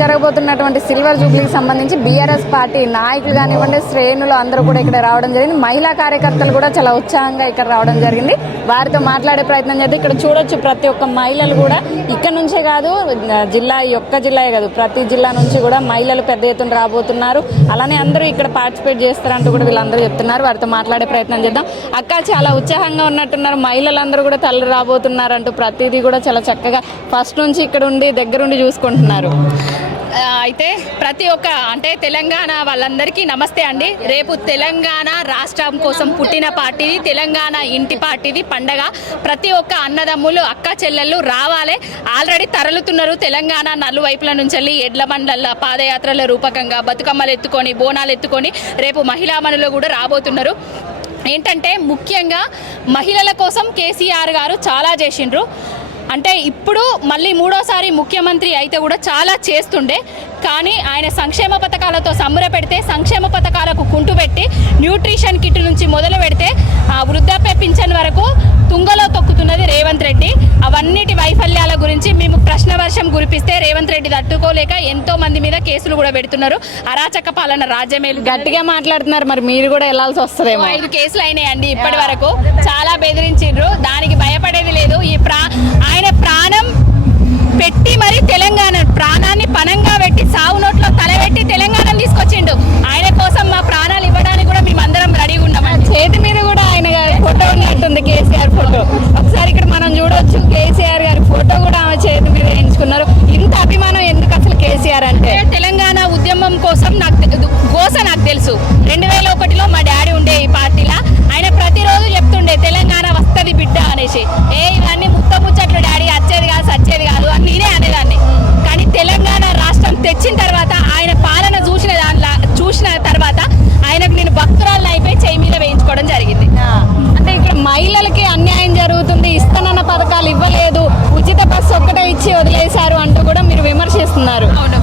జరగబోతున్నటువంటి silver జూబ్లీకి సంబంధించి BRS party నాయకులు కానివ్వండి శ్రేణులు అందరూ కూడా ఇక్కడ రావడం జరిగింది. మహిళా కార్యకర్తలు కూడా చాలా ఉత్సాహంగా ఇక్కడ రావడం జరిగింది. వారితో మాట్లాడే ప్రయత్నం జరిగింది ఇక్కడ చూడొచ్చు ప్రతి ఒక్క మహిళలు కూడా ఇక్కడ నుంచి కాదు జిల్లా యొక్క జిల్లాయే కాదు. ప్రతి జిల్లా నుంచి కూడా మహిళలు పెద్ద ఎత్తున రాబోతున్నారు. అలానే అందరూ ఇక్కడ పార్టిసిపేట్ చేస్తారంటూ కూడా వీళ్ళందరూ చెప్తున్నారు. వారితో మాట్లాడే ప్రయత్నం చేద్దాం. అక్క చాలా ఉత్సాహంగా ఉన్నట్టున్నారు. మహిళలందరూ కూడా తల్లి రాబోతున్నారంటూ ప్రతిదీ కూడా చాలా చక్కగా ఫస్ట్ నుంచి ఇక్కడ ఉండి దగ్గరుండి చూసుకుంటున్నారు. అయితే ప్రతి ఒక్క అంటే తెలంగాణ వాళ్ళందరికీ నమస్తే అండి. రేపు తెలంగాణ రాష్ట్రం కోసం పుట్టిన పార్టీది తెలంగాణ ఇంటి పార్టీది పండగ. ప్రతి ఒక్క అన్నదమ్ములు అక్క చెల్లెళ్ళు రావాలి. ఆల్రెడీ తరలుతున్నారు తెలంగాణ నలువైపుల నుంచి వెళ్ళి ఎడ్ల బండ్ల పాదయాత్రల రూపకంగా బతుకమ్మలు ఎత్తుకొని బోనాలు ఎత్తుకొని రేపు మహిళా మనులు కూడా రాబోతున్నారు. ఏంటంటే ముఖ్యంగా మహిళల కోసం కేసీఆర్ గారు చాలా చేసిండ్రు. అంటే ఇప్పుడు మళ్ళీ మూడోసారి ముఖ్యమంత్రి అయితే కూడా చాలా చేస్తుండే. కానీ ఆయన సంక్షేమ పథకాలతో సంబర పెడితే సంక్షేమ పథకాలకు కుంటు పెట్టి న్యూట్రిషన్ కిట్ నుంచి మొదలు పెడితే ఆ వృద్ధాప్య పింఛన్ వరకు తుంగలో తొక్కుతున్నది రేవంత్ రెడ్డి. అవన్నిటి వైఫల్యాల గురించి మేము ప్రశ్న వర్షం కురిపిస్తే రేవంత్ రెడ్డి తట్టుకోలేక ఎంతో మంది మీద కేసులు కూడా పెడుతున్నారు. అరాచక పాలన రాజ్యమేలు గట్టిగా మాట్లాడుతున్నారు. మరి మీరు కూడా వెళ్ళాల్సి వస్తుందేమో. ఐదు కేసులు అయినాయండి ఇప్పటి వరకు. చాలా బెదిరించిండ్రు. దానికి భయపడేది లేదు. ఈ ప్రా ఆయన ప్రాణం ఉన్నట్టుంది కేసీఆర్ ఫోటో. ఒకసారి ఇక్కడ మనం చూడొచ్చు కేసీఆర్ గారి ఫోటో కూడా ఆమె చేతి మీద వేయించుకున్నారు. ఇంత అభిమానం ఎందుకు అసలు కేసీఆర్ అంటే? తెలంగాణ ఉద్యమం కోసం నాకు గోస నాకు తెలుసు. రెండు వేల ఒకటిలో మా డాడీ ఉండే ఈ పార్టీలో ఆయన ప్రతిరోజు చెప్తుండే తెలంగాణ వస్తుంది బిడ్డ అనేసి. ఏ ఇవన్నీ ముత్త ముచ్చట్లు డాడీ వచ్చేది కాదు సచ్చేది కాదు అని నేనే అనేదాన్ని. కానీ తెలంగాణ రాష్ట్రం తెచ్చిన తర్వాత ఆయన పాలన చూసిన దానిలా చూసిన ఒక్కటే ఇచ్చి వదిలేశారు అంటూ కూడా మీరు విమర్శిస్తున్నారు. అవును.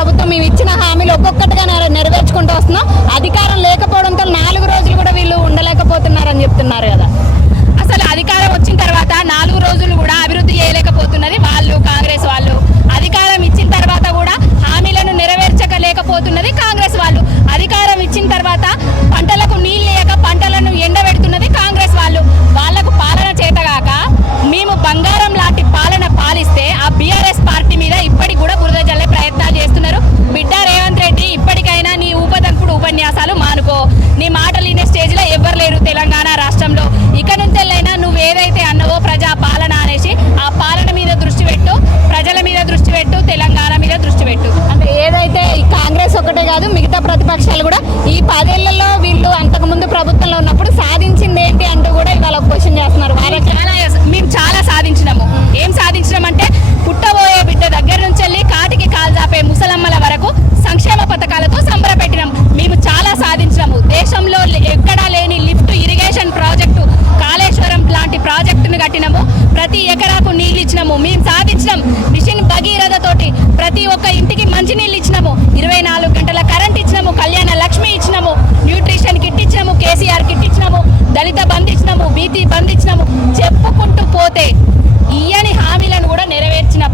ప్రభుత్వం మేము ఇచ్చిన హామీలు ఒక్కొక్కటిగా నెరవేర్చుకుంటూ వస్తున్నాం. అధికారం లేకపోవడంతో నాలుగు రోజులు కూడా వీళ్ళు ఉండలేకపోతే కాంగ్రెస్ ఒకటే కాదు మిగతా ప్రతిపక్షాలు కూడా ఈ పదేళ్ళలో వీళ్ళు అంతకుముందు ప్రభుత్వంలో ఉన్నప్పుడు సాధించింది ఏంటి అంటే హరిత బంధించినాము బీటీ బంధించినాము చెప్పుకుంటూ పోతే ఇయ్యని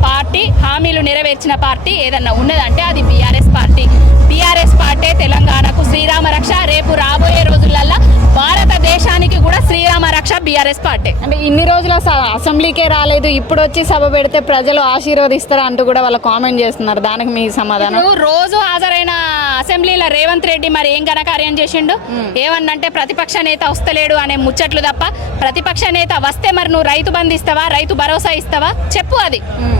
పార్టీ హామీ హామీలు నెరవేర్చిన పార్టీ ఏదన్నా ఉన్నదంటే అది బీఆర్ఎస్ పార్టీ. బీఆర్ఎస్ పార్టీ తెలంగాణకు శ్రీరామ రక్ష. రేపు రాబోయే రోజులల్లా భారతదేశానికి కూడా శ్రీరామ రక్ష బీఆర్ఎస్ పార్టీ. అంటే ఇన్ని రోజులు అసెంబ్లీకే రాలేదు. ఇప్పుడు వచ్చి సభ పెడితే ప్రజలు ఆశీర్వదిస్తారా అంటూ కూడా వాళ్ళు కామెంట్ చేస్తున్నారు. దానికి మీ సమాధానం? రోజు హాజరైన అసెంబ్లీలో రేవంత్ రెడ్డి మరి ఏం ఘనకార్యం చేసిండు? ఏమన్నంటే ప్రతిపక్ష నేత వస్తలేడు అనే ముచ్చట్లు తప్ప ప్రతిపక్ష నేత వస్తే మరి నువ్వు రైతు బంధు ఇస్తావా? రైతు భరోసా ఇస్తావా? చెప్పు అది.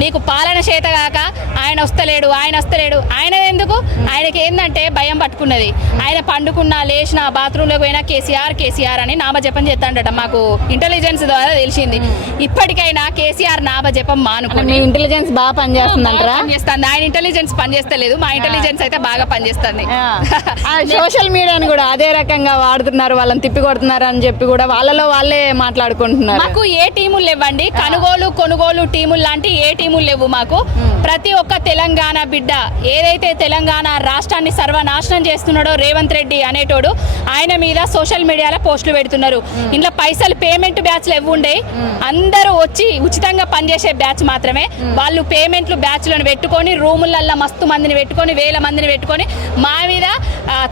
నీకు పాలన చేత కాక ఆయన వస్తలేడు ఆయన వస్తలేడు. ఆయన ఎందుకు? ఆయనకి ఏంటంటే భయం పట్టుకున్నది. ఆయన పండుకున్నా లేచిన బాత్రూంలోకి పోయినా కేసీఆర్ కేసీఆర్ అని నామజపం చేస్తాడట. మాకు ఇంటెలిజెన్స్ ద్వారా తెలిసింది. ఇప్పటికైనా కేసీఆర్ నామజపం అంటే మానుకుని మీ ఇంటెలిజెన్స్ బాగా పనిచేస్తుందంటారా? పనిచేస్తుంది. ఆయన ఇంటెలిజెన్స్ పనిచేస్తలేదు. మా ఇంటెలిజెన్స్ అయితే బాగా పనిచేస్తుంది. సోషల్ మీడియాని కూడా అదే రకంగా వాడుతున్నారు. వాళ్ళని తిప్పి కొడుతున్నారు అని చెప్పి కూడా వాళ్ళలో వాళ్ళే మాట్లాడుకుంటున్నారు. మాకు ఏ టీములు లేవండి. కొనుగోలు కొనుగోలు టీములు లాంటి ఏ టీములు లేవు మాకు. ప్రతి ఒక్క తెలంగాణ బిడ్డ ఏదైతే తెలంగాణ రాష్ట్రాన్ని సర్వనాశనం చేస్తున్నాడో రేవంత్ రెడ్డి అనేటోడు ఆయన మీద సోషల్ మీడియాలో పోస్టులు పెడుతున్నారు. ఇంట్లో పైసలు పేమెంట్ బ్యాచ్లు ఇవ్వుండే అందరూ వచ్చి ఉచితంగా పనిచేసే బ్యాచ్ మాత్రమే. వాళ్ళు పేమెంట్లు బ్యాచ్లను పెట్టుకొని రూములల్లో మస్తు మందిని పెట్టుకొని వేల మందిని పెట్టుకొని మా మీద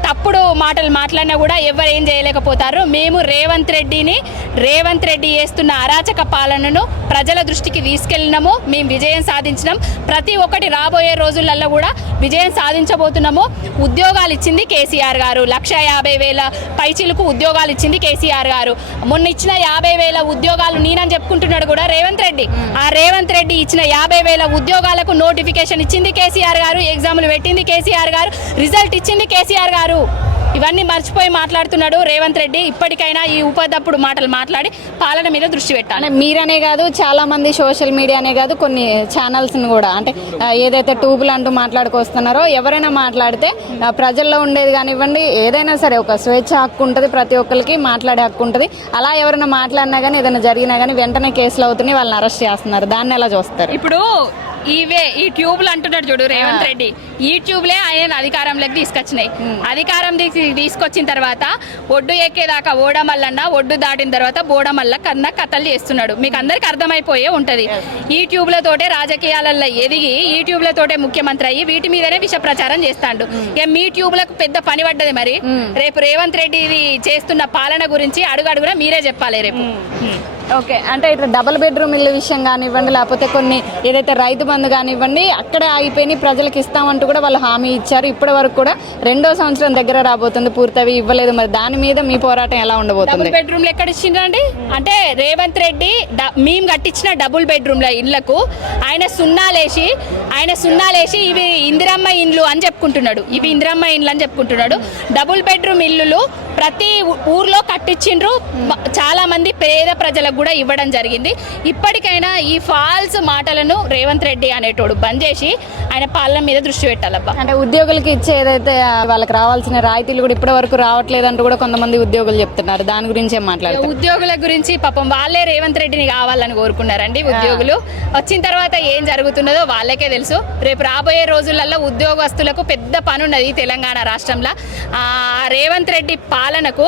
తప్పుడు మాటలు మాట్లాడినా కూడా ఎవరు ఏం చేయలేకపోతారు. మేము రేవంత్ రెడ్డిని రేవంత్ రెడ్డి చేస్తున్న అరాచక పాలనను ప్రజల దృష్టికి తీసుకెళ్ళినాము. మేము విజయం సాధించినాం ప్రతి ఒక్కటి రాబోయే రోజులలో కూడా విజయం సాధించబోతున్నాము. ఉద్యోగాలు ఇచ్చింది కేసీఆర్ గారు. లక్ష యాభై వేల పైచీలకు ఉద్యోగాలు ఇచ్చింది కేసీఆర్ గారు. మొన్న ఇచ్చిన యాభై వేల ఉద్యోగాలు నేనని చెప్పుకుంటున్నాడు కూడా రేవంత్ రెడ్డి. ఆ రేవంత్ రెడ్డి ఇచ్చిన యాభై వేల ఉద్యోగాలకు నోటిఫికేషన్ ఇచ్చింది కేసీఆర్ గారు. ఎగ్జామ్లు పెట్టింది కేసీఆర్ గారు. రిజల్ట్ ఇచ్చింది కేసీఆర్ గారు. ఇవన్నీ మర్చిపోయి మాట్లాడుతున్నాడు రేవంత్ రెడ్డి. ఇప్పటికైనా ఈ ఉపదప్పుడు మాటలు మాట్లాడి పాలన మీద దృష్టి పెట్టాలి. మీరనే కాదు చాలా మంది సోషల్ మీడియానే కాదు కొన్ని ఛానల్స్ కూడా. అంటే ఏదైతే ట్యూబులు అంటూ మాట్లాడుకొస్తున్నారో ఎవరైనా మాట్లాడితే ప్రజల్లో ఉండేది కానివ్వండి ఏదైనా సరే ఒక స్వేచ్ఛ హక్కు ఉంటుంది ప్రతి ఒక్కరికి మాట్లాడే హక్కు ఉంటుంది. అలా ఎవరైనా మాట్లాడినా కానీ ఏదైనా జరిగినా కానీ వెంటనే కేసులు అవుతున్నాయి వాళ్ళని అరెస్ట్ చేస్తున్నారు. దాన్ని ఎలా చూస్తారు? ఇప్పుడు ఇవే ఈ ట్యూబ్లు అంటున్నాడు చూడు రేవంత్ రెడ్డి. ఈ ట్యూబ్లే ఆయన అధికారంలోకి తీసుకొచ్చినాయి. అధికారం తీసి- తీసుకొచ్చిన తర్వాత ఒడ్డు ఎక్కేదాకా ఓడమల్లన్న ఒడ్డు దాటిన తర్వాత బోడమల్ల కన్నా కథలు చేస్తున్నాడు. మీకు అందరికి అర్థమైపోయే ఉంటది. ఈ ట్యూబ్లతోటే రాజకీయాలలో ఎదిగి ఈ ట్యూబ్లతోటే ముఖ్యమంత్రి అయ్యి వీటి మీదనే విష ప్రచారం చేస్తాడు. ఇక మీ ట్యూబ్లకు పెద్ద పని పడ్డది మరి. రేపు రేవంత్ రెడ్డి చేస్తున్న పాలన గురించి అడుగు అడుగున మీరే చెప్పాలి రేపు. ఓకే. అంటే ఇట్లా డబుల్ బెడ్రూమ్ ఇల్లు విషయం కానివ్వండి లేకపోతే కొన్ని ఏదైతే రైతు బంధు కానివ్వండి అక్కడే ఆగిపోయి ప్రజలకు ఇస్తామంటూ కూడా వాళ్ళు హామీ ఇచ్చారు. ఇప్పటి వరకు కూడా రెండో సంవత్సరం దగ్గర రాబోతుంది. పూర్తవి ఇవ్వలేదు. మరి దాని మీద మీ పోరాటం ఎలా ఉండబోతుంది? డబుల్ బెడ్రూమ్లు ఎక్కడ ఇచ్చిండ్రండి? అంటే రేవంత్ రెడ్డి మేము కట్టించిన డబుల్ బెడ్రూమ్ల ఇళ్ళకు ఆయన సున్నాలేసి ఆయన సున్నాలేసి ఇవి ఇందిరమ్మ ఇండ్లు అని చెప్పుకుంటున్నాడు. ఇవి ఇందిరమ్మ ఇండ్లు అని చెప్పుకుంటున్నాడు. డబుల్ బెడ్రూమ్ ఇల్లులు ప్రతి ఊర్లో కట్టించిండ్రు. చాలా మంది పేద ప్రజలకు కూడా ఇవ్వడం జరిగింది. ఇప్పటికైనా ఈ ఫాల్స్ మాటలను రేవంత్ రెడ్డి అనేటోడు బంద్ చేసి ఆయన పాలన మీద దృష్టి పెట్టాలబ్బా. అంటే ఉద్యోగులకి ఇచ్చే ఏదైతే వాళ్ళకి రావాల్సిన రాయితీలు కూడా ఇప్పటి వరకు రావట్లేదంటూ కూడా కొంతమంది ఉద్యోగులు చెప్తున్నారు. దాని గురించి ఏం మాట్లాడతారు? ఉద్యోగుల గురించి పాపం వాళ్ళే రేవంత్ రెడ్డిని కావాలని కోరుకున్నారండి ఉద్యోగులు. వచ్చిన తర్వాత ఏం జరుగుతున్నదో వాళ్ళకే తెలుసు. రేపు రాబోయే రోజులలో ఉద్యోగస్తులకు పెద్ద పని ఉన్నది ఈ తెలంగాణ రాష్ట్రంలో. ఆ రేవంత్ రెడ్డి పాలనకు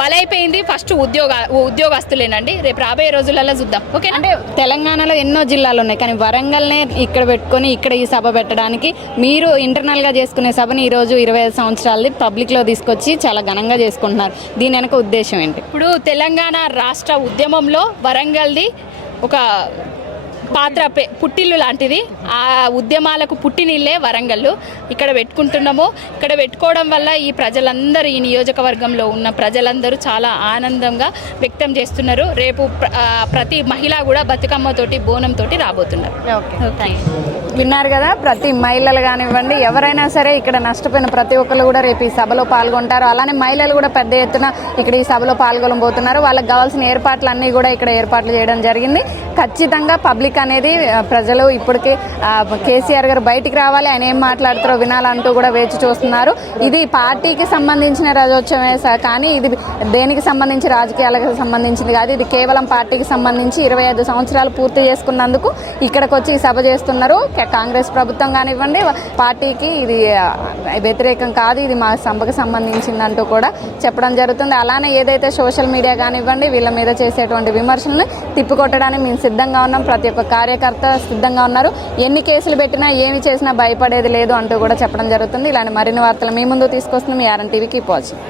బలైపోయింది ఫస్ట్ ఉద్యోగ ఉద్యోగస్తులేనండి. రేపు రాబోయే రోజులలో చూద్దాం. ఓకేనా? అంటే తెలంగాణలో ఎన్నో జిల్లాలు ఉన్నాయి. కానీ వరంగల్నే ఇక్కడ పెట్టుకొని ఇక్కడ ఈ సభ పెట్టడానికి మీరు మీరు ఇంటర్నల్గా చేసుకునే సభని ఈరోజు ఇరవై ఐదు సంవత్సరాలది పబ్లిక్లో తీసుకొచ్చి చాలా ఘనంగా చేసుకుంటున్నారు. దీని వెనక ఉద్దేశం ఏంటి? ఇప్పుడు తెలంగాణ రాష్ట్ర ఉద్యమంలో వరంగల్ది ఒక పాత్ర పుట్టిల్లు లాంటిది. ఆ ఉద్యమాలకు పుట్టినిల్లే వరంగల్లు. ఇక్కడ పెట్టుకుంటున్నాము. ఇక్కడ పెట్టుకోవడం వల్ల ఈ ప్రజలందరూ ఈ నియోజకవర్గంలో ఉన్న ప్రజలందరూ చాలా ఆనందంగా వ్యక్తం చేస్తున్నారు. రేపు ప్రతి మహిళ కూడా బతుకమ్మతోటి బోనంతోటి రాబోతున్నారు. విన్నారు కదా ప్రతి మహిళలు కానివ్వండి ఎవరైనా సరే ఇక్కడ నష్టపోయిన ప్రతి ఒక్కరు కూడా రేపు ఈ సభలో పాల్గొంటారు. అలానే మహిళలు కూడా పెద్ద ఎత్తున ఇక్కడ ఈ సభలో పాల్గొనబోతున్నారు. వాళ్ళకి కావాల్సిన ఏర్పాట్లు అన్నీ కూడా ఇక్కడ ఏర్పాట్లు చేయడం జరిగింది. ఖచ్చితంగా పబ్లిక్ అనేది ప్రజలు ఇప్పటికే కేసీఆర్ గారు బయటికి రావాలి ఆయన ఏం మాట్లాడుతారో వినాలంటూ కూడా వేచి చూస్తున్నారు. ఇది పార్టీకి సంబంధించిన రజోత్సవమే కానీ ఇది దేనికి సంబంధించి రాజకీయాలకు సంబంధించింది కాదు. ఇది కేవలం పార్టీకి సంబంధించి ఇరవై ఐదు సంవత్సరాలు పూర్తి చేసుకున్నందుకు ఇక్కడికి వచ్చి సభ చేస్తున్నారు. కాంగ్రెస్ ప్రభుత్వం కానివ్వండి పార్టీకి ఇది వ్యతిరేకం కాదు. ఇది మా సభకు సంబంధించిందంటూ కూడా చెప్పడం జరుగుతుంది. అలానే ఏదైతే సోషల్ మీడియా కానివ్వండి వీళ్ళ మీద చేసేటువంటి విమర్శలను తిప్పికొట్టడానికి మేము సిద్ధంగా ఉన్నాం. ప్రతి ఒక్క కార్యకర్త సిద్ధంగా ఉన్నారు. ఎన్ని కేసులు పెట్టినా ఏమి చేసినా భయపడేది లేదు అంటూ కూడా చెప్పడం జరుగుతుంది. ఇలాంటి మరిన్ని వార్తలు మీ ముందు తీసుకొస్తున్నాం ఈ ఆర్ఎన్ టీవీకి వాచింగ్